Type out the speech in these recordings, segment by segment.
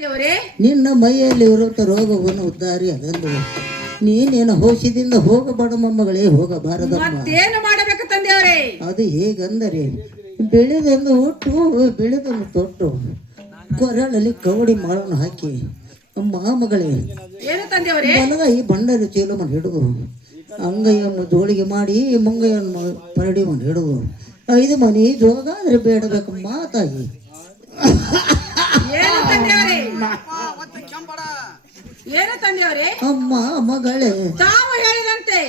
ನಿನ್ನ ಮೈಯಲ್ಲಿ ಇರುವಂತ ರೋಗವನ್ನು ಉದ್ದಾರಿ ಅದನ್ನು ನೀನೇನು ಔಷಧಿಯಿಂದ ಹೋಗಬಾಡ ಮೊಮ್ಮಗಳೇ, ಹೋಗಬಾರದಮ್ಮ. ಮತ್ತೇನು ಮಾಡಬೇಕು ತಂದೆಯವರೇ? ಅದು ಹೇಗಂದರೆ ಬೆಳೆದೊಂದು ಹುಟ್ಟು ಬೆಳೆದೊಂದು ತೊಟ್ಟು ಕೊರಳಲ್ಲಿ ಕವಡಿ ಮಾಡೋಣ ಹಾಕಿ ಮಗಳೇ, ಏನು ತಂದೆಯವರೇ? ಬಲಗೈ ಬಂಡರಿ ಚೀಲವನ್ನು ಹಿಡಿದು ಅಂಗೈಯನ್ನು ಜೋಳಿಗೆ ಮಾಡಿ ಮುಂಗೈಯನ್ನು ಪರಡಿ ಮಾಡಿ ಹಿಡಿದು 5 ಮನೆ ಜೋಗಾದ್ರೆ ಬೇಡಬೇಕು ಮಾತಾಗಿ. ಏನು ತಂದೆಯವರೇ? ಅಮ್ಮ ಮಗಳೇ, ತಾವು ಹೇಳಿದಂತೆ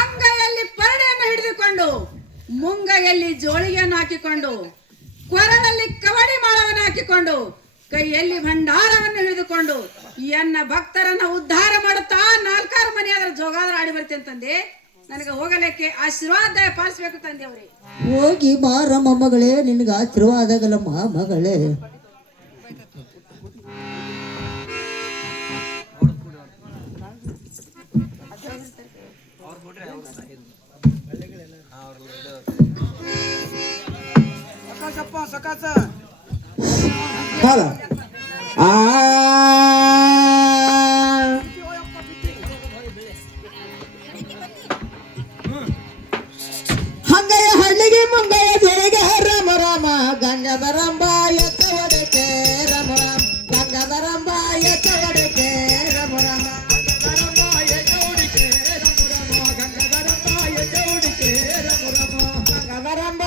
ಅಂಗೈಯಲ್ಲಿ ಪರಡೆಯನ್ನು ಹಿಡಿದುಕೊಂಡು ಮುಂಗೈಯಲ್ಲಿ ಜೋಳಿಗೆಯನ್ನು ಹಾಕಿಕೊಂಡು ಕೊರಳಲ್ಲಿ ಕವಡಿ ಮಾಳವನ್ನು ಹಾಕಿಕೊಂಡು ಕೈಯಲ್ಲಿ ಭಂಡಾರವನ್ನು ಹಿಡಿದುಕೊಂಡು ಎನ್ನ ಭಕ್ತರನ್ನ ಉದ್ಧಾರ ಮಾಡುತ್ತಾ 4 ಮನೆಯಾದ್ರೆ ಜೋಗಾದ್ರ ಆಡಿ ಬರ್ತೇನೆ ತಂದೆ. ನನಗೆ ಹೋಗಲಿಕ್ಕೆ ಆಶೀರ್ವಾದ ಪಾಲಿಸಬೇಕು ತಂದೆಯವರೇ. ಹೋಗಿ ಬಾರ ಮೊಮ್ಮಗಳೇ, ನಿನಗೆ ಆಶೀರ್ವಾದ ಆಗಲ್ಲಮ್ಮ ಮಗಳೇ. ಹಂಗಯ ಹಳ್ಳಿಗೆ ಮುಂಗಯ ಜೇಗ ರಾಮ ರಾಮ ಗಂಗಧರಂಬ ಎತ್ತ ಒಡಕೆ ರಾಮ ರಾಮ ಗಂಗಧರಂಬ ಎತ್ತ ಒಡಕೆ ರಾಮ ರಾಮ ರಾಮ